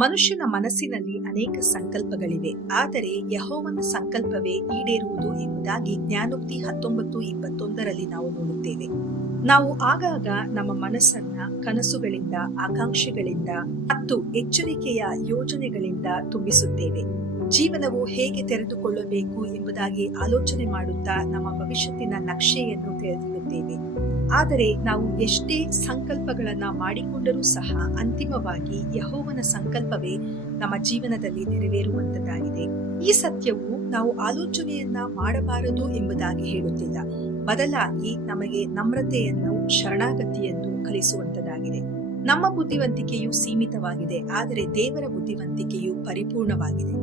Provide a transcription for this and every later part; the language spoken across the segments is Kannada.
ಮನುಷ್ಯನ ಮನಸ್ಸಿನಲ್ಲಿ ಅನೇಕ ಸಂಕಲ್ಪಗಳಿವೆ, ಆದರೆ ಯೆಹೋವನ ಸಂಕಲ್ಪವೇ ಈಡೇರುವುದು ಎಂಬುದಾಗಿ ಜ್ಞಾನೋಕ್ತಿ 19:21 ನಾವು ನೋಡುತ್ತೇವೆ. ನಾವು ಆಗಾಗ ನಮ್ಮ ಮನಸ್ಸನ್ನ ಕನಸುಗಳಿಂದ, ಆಕಾಂಕ್ಷೆಗಳಿಂದ ಮತ್ತು ಎಚ್ಚರಿಕೆಯ ಯೋಜನೆಗಳಿಂದ ತುಂಬಿಸುತ್ತೇವೆ. ಜೀವನವು ಹೇಗೆ ತೆರೆದುಕೊಳ್ಳಬೇಕು ಎಂಬುದಾಗಿ ಆಲೋಚನೆ ಮಾಡುತ್ತಾ ನಮ್ಮ ಭವಿಷ್ಯತ್ತಿನ ನಕ್ಷೆಯನ್ನು ತೆರೆದಿರುತ್ತೇವೆ. ಆದರೆ ನಾವು ಎಷ್ಟೇ ಸಂಕಲ್ಪಗಳನ್ನ ಮಾಡಿಕೊಂಡರೂ ಸಹ ಅಂತಿಮವಾಗಿ ಯೆಹೋವನ ಸಂಕಲ್ಪವೇ ನಮ್ಮ ಜೀವನದಲ್ಲಿ ನೆರವೇರುವಂತದ್ದಾಗಿದೆ. ಈ ಸತ್ಯವು ನಾವು ಆಲೋಚನೆಯನ್ನ ಮಾಡಬಾರದು ಎಂಬುದಾಗಿ ಹೇಳುತ್ತಿಲ್ಲ, ಬದಲಾಗಿ ನಮಗೆ ನಮ್ರತೆಯನ್ನು, ಶರಣಾಗತಿಯನ್ನು ಕಲಿಸುವಂತದ್ದಾಗಿದೆ. ನಮ್ಮ ಬುದ್ಧಿವಂತಿಕೆಯು ಸೀಮಿತವಾಗಿದೆ, ಆದರೆ ದೇವರ ಬುದ್ಧಿವಂತಿಕೆಯು ಪರಿಪೂರ್ಣವಾಗಿದೆ.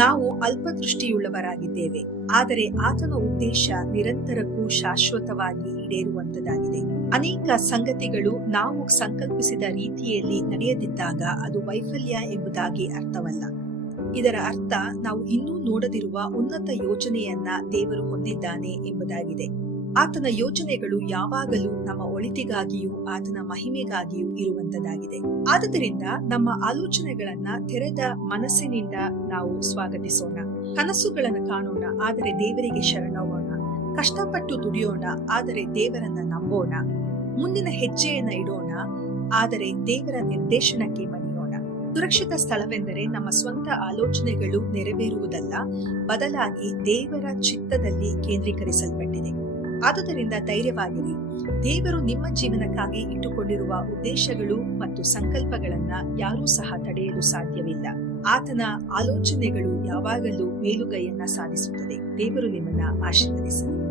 ನಾವು ಅಲ್ಪದೃಷ್ಟಿಯುಳ್ಳವರಾಗಿದ್ದೇವೆ, ಆದರೆ ಆತನ ಉದ್ದೇಶ ನಿರಂತರಕ್ಕೂ ಶಾಶ್ವತವಾಗಿ ಈಡೇರುವಂತದ್ದಾಗಿದೆ. ಅನೇಕ ಸಂಗತಿಗಳು ನಾವು ಸಂಕಲ್ಪಿಸಿದ ರೀತಿಯಲ್ಲಿ ನಡೆಯದಿದ್ದಾಗ ಅದು ವೈಫಲ್ಯ ಎಂಬುದಾಗಿ ಅರ್ಥವಲ್ಲ. ಇದರ ಅರ್ಥ ನಾವು ಇನ್ನೂ ನೋಡದಿರುವ ಉನ್ನತ ಯೋಜನೆಯನ್ನ ದೇವರು ಹೊಂದಿದ್ದಾನೆ ಎಂಬುದಾಗಿದೆ. ಆತನ ಯೋಜನೆಗಳು ಯಾವಾಗಲೂ ನಮ್ಮ ಒಳಿತಿಗಾಗಿಯೂ ಆತನ ಮಹಿಮೆಗಾಗಿಯೂ ಇರುವಂತದ್ದಾಗಿದೆ. ಆದುದರಿಂದ ನಮ್ಮ ಆಲೋಚನೆಗಳನ್ನ ತೆರೆದ ಮನಸ್ಸಿನಿಂದ ನಾವು ಸ್ವಾಗತಿಸೋಣ. ಕನಸುಗಳನ್ನು ಕಾಣೋಣ, ಆದರೆ ದೇವರಿಗೆ ಶರಣೋಗೋಣ. ಕಷ್ಟಪಟ್ಟು ದುಡಿಯೋಣ, ಆದರೆ ದೇವರನ್ನ ನಂಬೋಣ. ಮುಂದಿನ ಹೆಜ್ಜೆಯನ್ನ ಇಡೋಣ, ಆದರೆ ದೇವರ ನಿರ್ದೇಶನಕ್ಕೆ ಮಣಿಯೋಣ. ಸುರಕ್ಷಿತ ಸ್ಥಳವೆಂದರೆ ನಮ್ಮ ಸ್ವಂತ ಆಲೋಚನೆಗಳು ನೆರವೇರುವುದಲ್ಲ, ಬದಲಾಗಿ ದೇವರ ಚಿತ್ತದಲ್ಲಿ ಕೇಂದ್ರೀಕರಿಸಲ್ಪಟ್ಟಿದೆ. ಆದುದರಿಂದ ಧೈರ್ಯವಾಗಿರಿ. ದೇವರು ನಿಮ್ಮ ಜೀವನಕ್ಕಾಗಿ ಇಟ್ಟುಕೊಂಡಿರುವ ಉದ್ದೇಶಗಳು ಮತ್ತು ಸಂಕಲ್ಪಗಳನ್ನ ಯಾರೂ ಸಹ ತಡೆಯಲು ಸಾಧ್ಯವಿಲ್ಲ. ಆತನ ಆಲೋಚನೆಗಳು ಯಾವಾಗಲೂ ಮೇಲುಗೈಯನ್ನ ಸಾಧಿಸುತ್ತದೆ. ದೇವರು ನಿಮ್ಮನ್ನ ಆಶೀರ್ವದಿಸಲಿ.